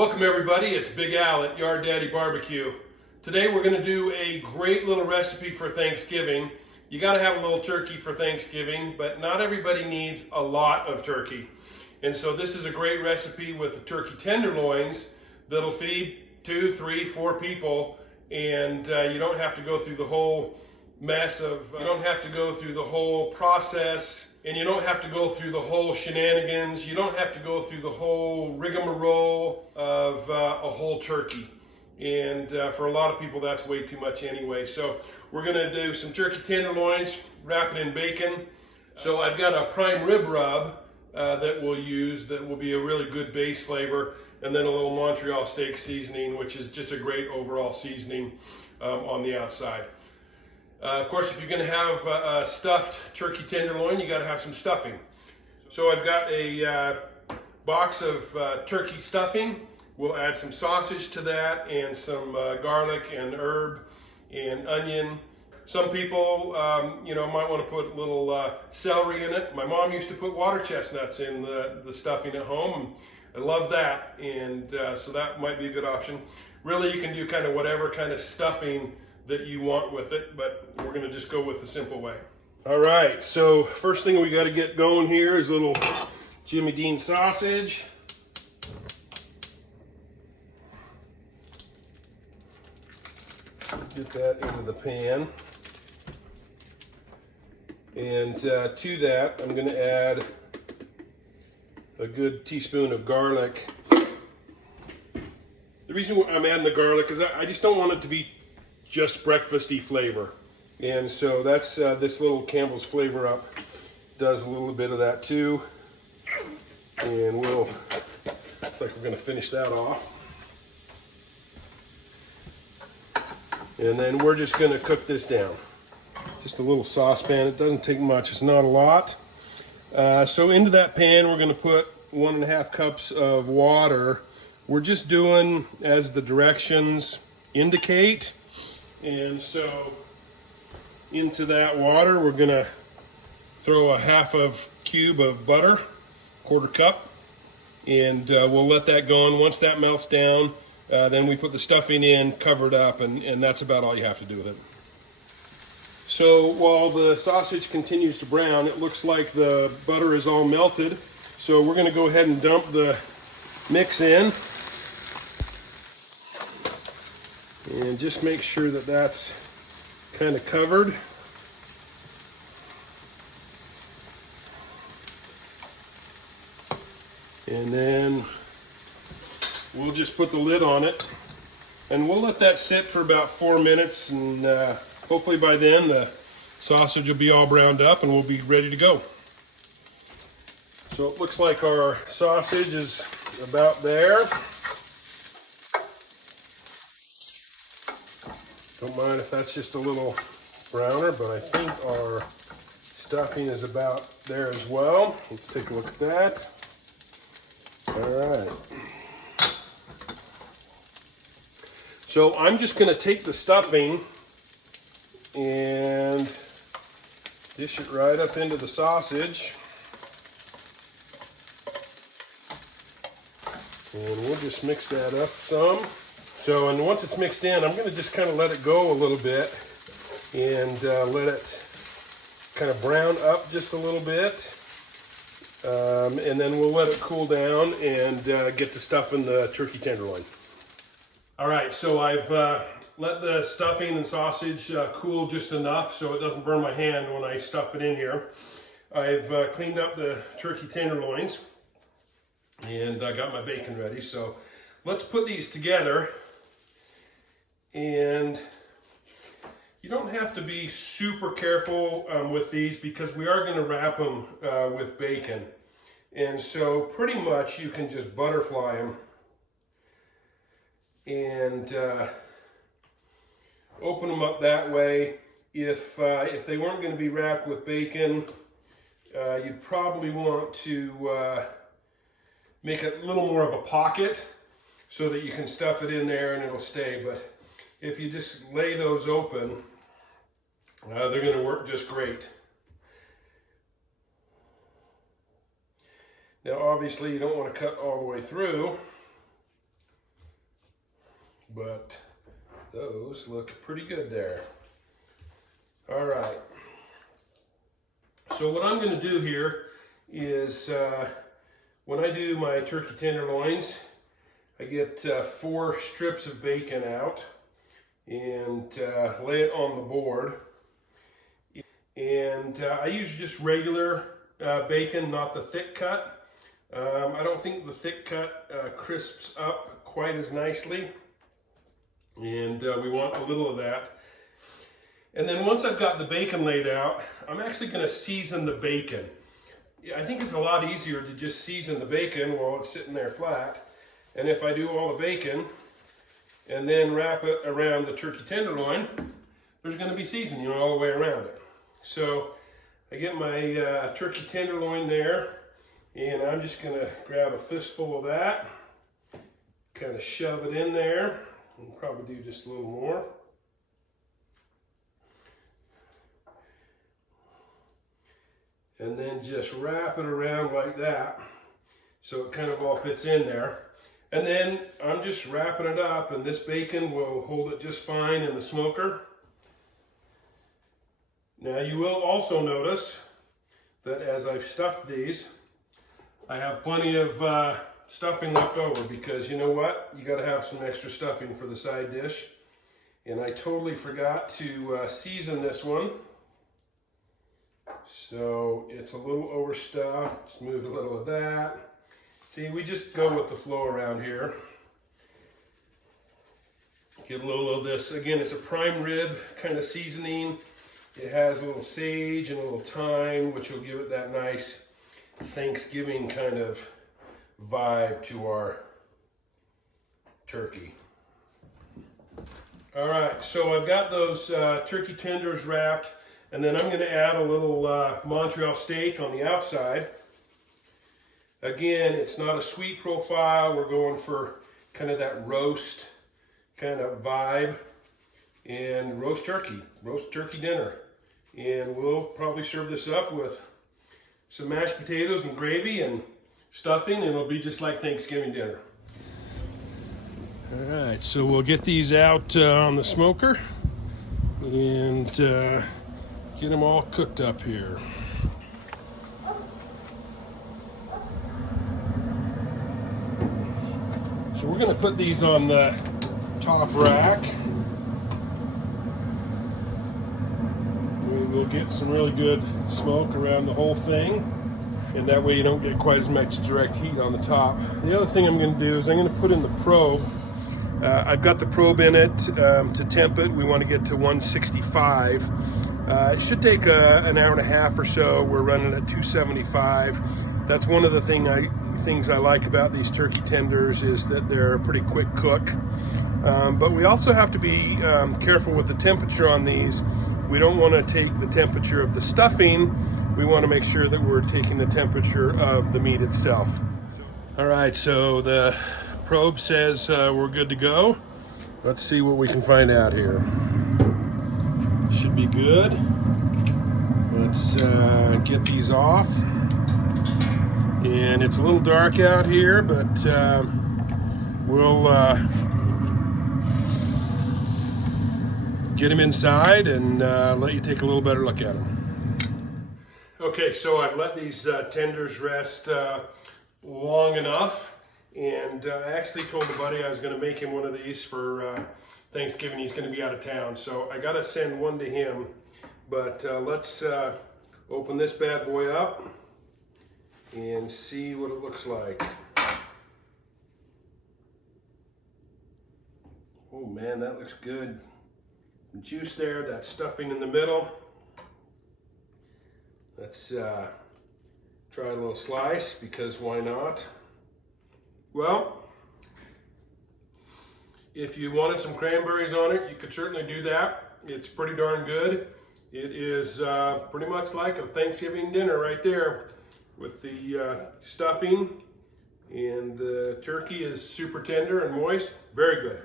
Welcome everybody, it's Big Al at Yard Daddy Barbecue. Today we're going to do a great little recipe for Thanksgiving. You got to have a little turkey for Thanksgiving, but not everybody needs a lot of turkey. And so this is a great recipe with the turkey tenderloins that'll feed 2, 3, 4 people, and you don't have to go through the whole mess of, you don't have to go through the whole process, and you don't have to go through the whole shenanigans. You don't have to go through the whole rigmarole of a whole turkey. And for a lot of people, that's way too much anyway. So we're gonna do some turkey tenderloins, wrap it in bacon. So I've got a prime rib rub that we'll use that will be a really good base flavor, and then a little Montreal steak seasoning, which is just a great overall seasoning on the outside. Of course, if you're going to have a stuffed turkey tenderloin, you got to have some stuffing. So I've got a box of turkey stuffing. We'll add some sausage to that and some garlic and herb and onion. Some people, might want to put a little celery in it. My mom used to put water chestnuts in the stuffing at home. I love that, and so that might be a good option. Really, you can do kind of whatever kind of stuffing that you want with it, but we're going to just go with the simple way. All right, so first thing we got to get going here is a little Jimmy Dean sausage. Get that into the pan. And to that, I'm going to add a good teaspoon of garlic. The reason I'm adding the garlic is I just don't want it to be just breakfasty flavor. And so that's this little Campbell's Flavor Up does a little bit of that too. And looks like we're going to finish that off. And then we're just going to cook this down. Just a little saucepan. It doesn't take much. It's not a lot. So into that pan, we're going to put 1.5 cups of water. We're just doing as the directions indicate. And so into that water, we're going to throw a 1/2 cube of butter, 1/4 cup, and we'll let that go on. Once that melts down, then we put the stuffing in, cover it up, and that's about all you have to do with it. So while the sausage continues to brown, it looks like the butter is all melted. So we're going to go ahead and dump the mix in. And just make sure that that's kind of covered. And then we'll just put the lid on it. And we'll let that sit for about 4 minutes. And hopefully by then the sausage will be all browned up and we'll be ready to go. So it looks like our sausage is about there. Don't mind if that's just a little browner, but I think our stuffing is about there as well. Let's take a look at that. All right. So I'm just going to take the stuffing and dish it right up into the sausage. And we'll just mix that up some. So, and once it's mixed in, I'm going to just kind of let it go a little bit and let it kind of brown up just a little bit. And then we'll let it cool down and get the stuff in the turkey tenderloin. All right, so I've let the stuffing and sausage cool just enough so it doesn't burn my hand when I stuff it in here. I've cleaned up the turkey tenderloins and I got my bacon ready. So let's put these together. And you don't have to be super careful with these because we are going to wrap them with bacon. And so pretty much you can just butterfly them and open them up that way. If they weren't going to be wrapped with bacon, you'd probably want to make a little more of a pocket so that you can stuff it in there and it'll stay. But if you just lay those open, they're going to work just great. Now obviously you don't want to cut all the way through. but those look pretty good there. All right. So what I'm going to do here is when I do my turkey tenderloins, I get 4 strips of bacon out and lay it on the board. And I use just regular bacon, not the thick cut. I don't think the thick cut crisps up quite as nicely, and we want a little of that. And then once I've got the bacon laid out, I'm actually going to season the bacon. I think it's a lot easier to just season the bacon while it's sitting there flat. And if I do all the bacon and then wrap it around the turkey tenderloin, there's going to be seasoning all the way around it. So I get my turkey tenderloin there, and I'm just going to grab a fistful of that, kind of shove it in there, and probably do just a little more. And then just wrap it around like that so it kind of all fits in there. And then I'm just wrapping it up, and this bacon will hold it just fine in the smoker. Now you will also notice that as I've stuffed these, I have plenty of stuffing left over, because you know what? You got to have some extra stuffing for the side dish. And I totally forgot to season this one. So it's a little overstuffed. Just move a little of that. See, we just go with the flow around here. Get a little of this. Again, it's a prime rib kind of seasoning. It has a little sage and a little thyme, which will give it that nice Thanksgiving kind of vibe to our turkey. All right, so I've got those turkey tenders wrapped, and then I'm going to add a little Montreal steak on the outside. Again, it's not a sweet profile. We're going for kind of that roast kind of vibe, and roast turkey dinner. And we'll probably serve this up with some mashed potatoes and gravy and stuffing, and it'll be just like Thanksgiving dinner. All right, so we'll get these out on the smoker and get them all cooked up here. So we're going to put these on the top rack. We'll get some really good smoke around the whole thing, and that way you don't get quite as much direct heat on the top. The other thing I'm going to do is I'm going to put in the probe. I've got the probe in it to temp it. We want to get to 165. It should take an hour and a half or so. We're running at 275. That's one of the things I like about these turkey tenders, is that they're a pretty quick cook. But we also have to be careful with the temperature on these. We don't want to take the temperature of the stuffing. We want to make sure that we're taking the temperature of the meat itself. All right, so the probe says we're good to go. Let's see what we can find out here. Should be good. Let's get these off. And it's a little dark out here, but we'll get them inside and let you take a little better look at them. Okay, so I've let these tenders rest long enough, and I actually told the buddy I was going to make him one of these for Thanksgiving. He's going to be out of town, so I got to send one to him. But let's open this bad boy up and see what it looks like. Oh man, that looks good. Juice there, that stuffing in the middle. Let's try a little slice, because why not? Well, if you wanted some cranberries on it, you could certainly do that. It's pretty darn good. It is pretty much like a Thanksgiving dinner right there, with the stuffing, and the turkey is super tender and moist. Very good.